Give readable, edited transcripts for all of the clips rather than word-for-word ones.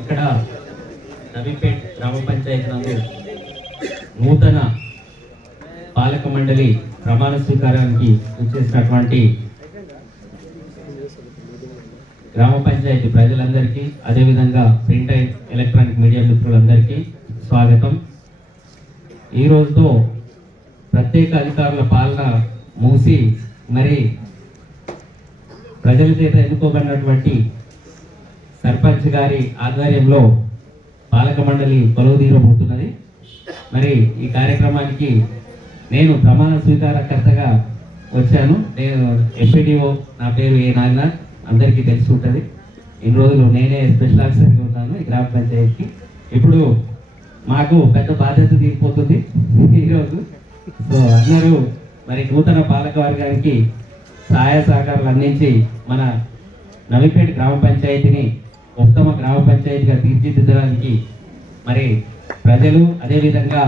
ఇక్కడ నవీపేట్ గ్రామ పంచాయతీ నందు నూతన పాలక మండలి ప్రమాణ స్వీకారానికి వచ్చేసినటువంటి గ్రామ పంచాయతీ ప్రజలందరికీ, అదేవిధంగా ప్రింట్ అండ్ ఎలక్ట్రానిక్ మీడియా మిత్రులందరికీ స్వాగతం. ఈ రోజుతో ప్రత్యేక అధికారుల పాలన మూసి మరి ప్రజల చేత ఎన్నుకోబడినటువంటి సర్పంచ్ గారి ఆధ్వర్యంలో పాలక మండలి కొలువుదీరబోతున్నది. మరి ఈ కార్యక్రమానికి నేను ప్రమాణ స్వీకారకర్తగా వచ్చాను. నేను ఎంపీడీఓ, నా పేరు ఏ నాగనాథ్, అందరికీ తెలిసి ఉంటుంది. ఇన్ని రోజులు నేనే స్పెషల్ ఆఫీసర్గా ఉన్నాను ఈ గ్రామ పంచాయతీకి. ఇప్పుడు మాకు పెద్ద బాధ్యత తీరిపోతుంది ఈరోజు. సో అందరూ మరి నూతన పాలక వర్గానికి సహాయ సహకారాలు అందించి మన నవీపేట గ్రామ పంచాయతీని ఉత్తమ గ్రామ పంచాయతీగా తీర్చిదిద్దడానికి మరి ప్రజలు, అదేవిధంగా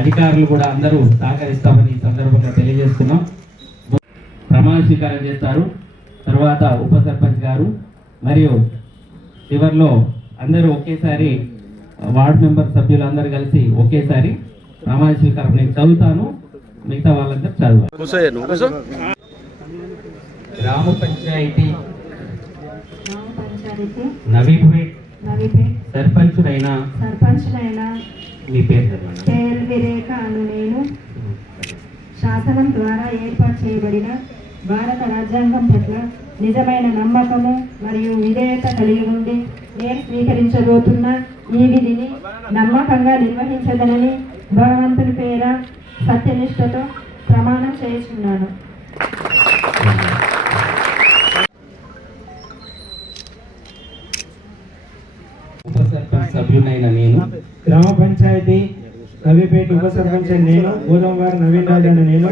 అధికారులు కూడా అందరూ సహకరిస్తామని ఈ సందర్భంగా తెలియజేస్తున్నాం. ప్రమాణ స్వీకారం చేస్తారు, తర్వాత ఉప సర్పంచ్ గారు, మరియు చివరిలో అందరూ ఒకేసారి వార్డు మెంబర్ సభ్యులందరూ కలిసి ఒకేసారి ప్రమాణ స్వీకారం నేను చదువుతాను, మిగతా వాళ్ళందరూ చదువు. గ్రామ పంచాయతీ నవీపేట్ సర్పంచుడైన మీ పేరు విరేఖ అను నేను శాసనం ద్వారా ఏర్పాటు చేయబడిన భారత రాజ్యాంగం పట్ల నిజమైన నమ్మకము మరియు విధేయత కలిగి ఉండి నేను స్వీకరించబోతున్న ఈ విధిని నమ్మకంగా నిర్వహించదనని భగవంతుని పేర సత్యనిష్టతో ప్రమాణం చేస్తున్నాను. ఉప సర్పంచ్ సభ్యునైన నేను, గ్రామ పంచాయతీ నవీపేట ఉప సర్పంచ్ నేను గోదావరి నవీన్ రాజు అనే నేను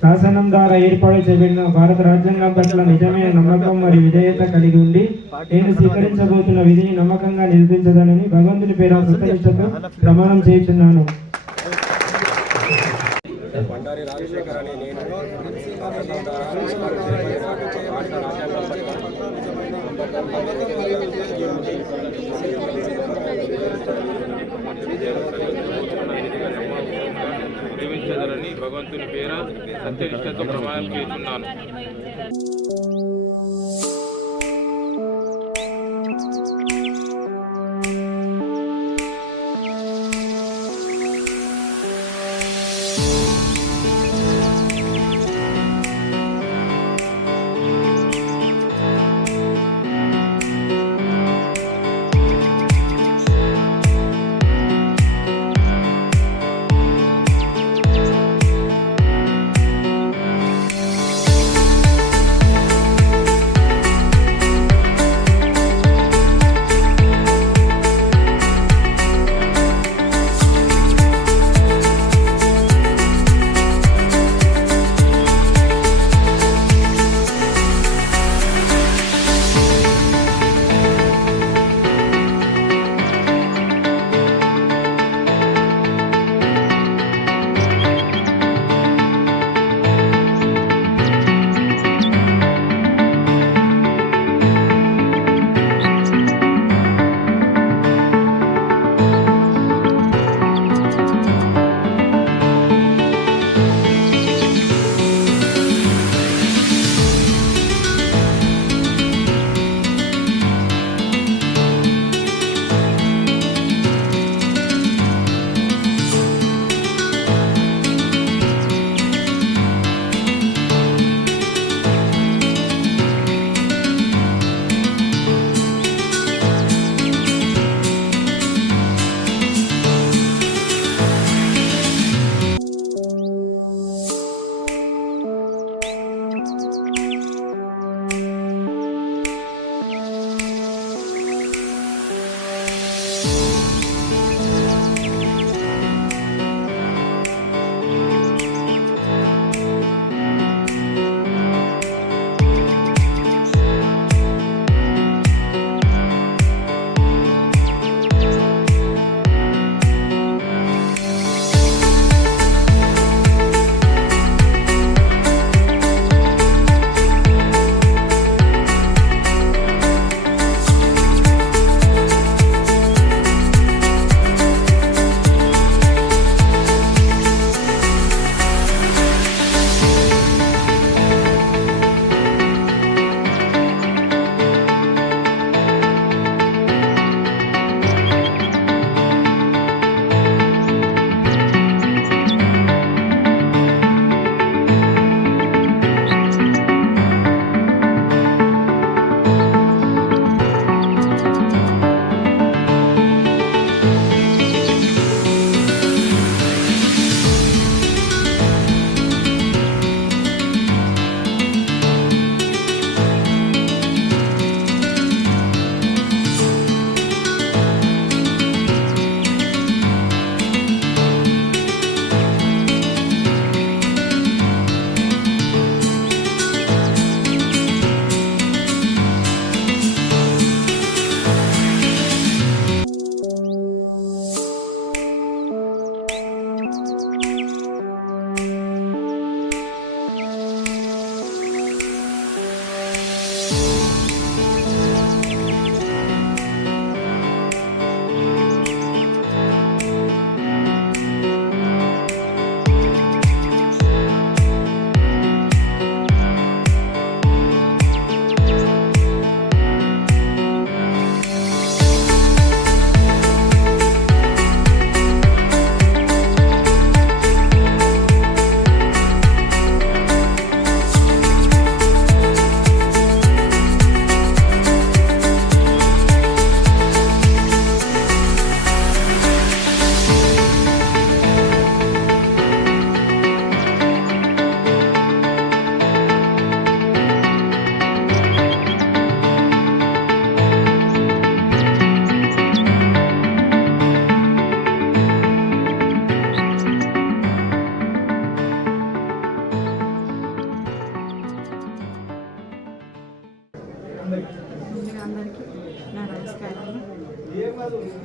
శాసనం ద్వారా ఏర్పాటు చేయబడిన భారత రాజ్యాంగం పట్ల నిజమైన నమ్మకం మరియు విధేయత కలిగి ఉండి నేను స్వీకరించబోతున్న విధిని నమ్మకంగా నిర్వహించదనని భగవంతుని పేర సత్యనిష్టతో ప్రమాణం చేస్తున్నాను. జీవించదరని భగవంతుని పేర సత్యనిష్టతో ప్రమాణం చేస్తున్నాను.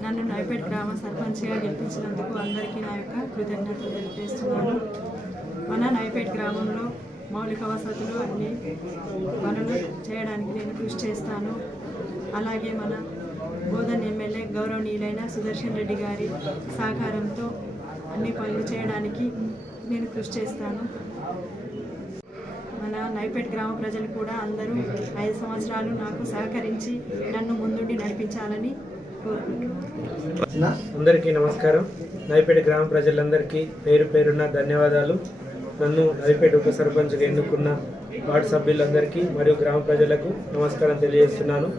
నన్ను నైపేట్ గ్రామ సర్పంచ్గా గెలిపించినందుకు అందరికీ నా యొక్క కృతజ్ఞతలు తెలియజేస్తున్నాను. మన నైపేట్ గ్రామంలో మౌలిక వసతులు అన్ని పనులు చేయడానికి నేను కృషి చేస్తాను. అలాగే మన బోధన్ ఎమ్మెల్యే గౌరవనీయులైన సుదర్శన్ రెడ్డి గారి సహకారంతో అన్ని పనులు చేయడానికి నేను కృషి చేస్తాను. మన నైపేట్ గ్రామ ప్రజలు కూడా అందరూ 5 సంవత్సరాలు నాకు సహకరించి నన్ను ముందుండి నడిపించాలని కోరుకుంటున్నాను. అందరికీ నమస్కారం. నైపేట గ్రామ ప్రజలందరికీ పేరు పేరున ధన్యవాదాలు. నన్ను నైపేట ఉప సర్పంచ్గా ఎన్నుకున్న వార్డు సభ్యులందరికీ మరియు గ్రామ ప్రజలకు నమస్కారం తెలియజేస్తున్నాను.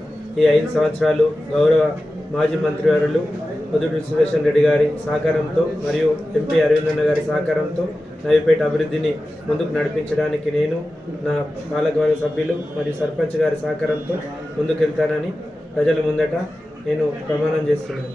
ఈ 5 సంవత్సరాలు గౌరవ మాజీ మంత్రివర్యులు పొద్దుటూరి సుదర్శన్ రెడ్డి గారి సహకారంతో మరియు ఎంపీ అరవిందన్న గారి సహకారంతో నైపేట అభివృద్ధిని ముందుకు నడిపించడానికి నేను నా పాలకవర్గ సభ్యులు మరియు సర్పంచ్ గారి సహకారంతో ముందుకెళ్తానని ప్రజల ముందట నేను ప్రమాణం చేస్తున్నాను.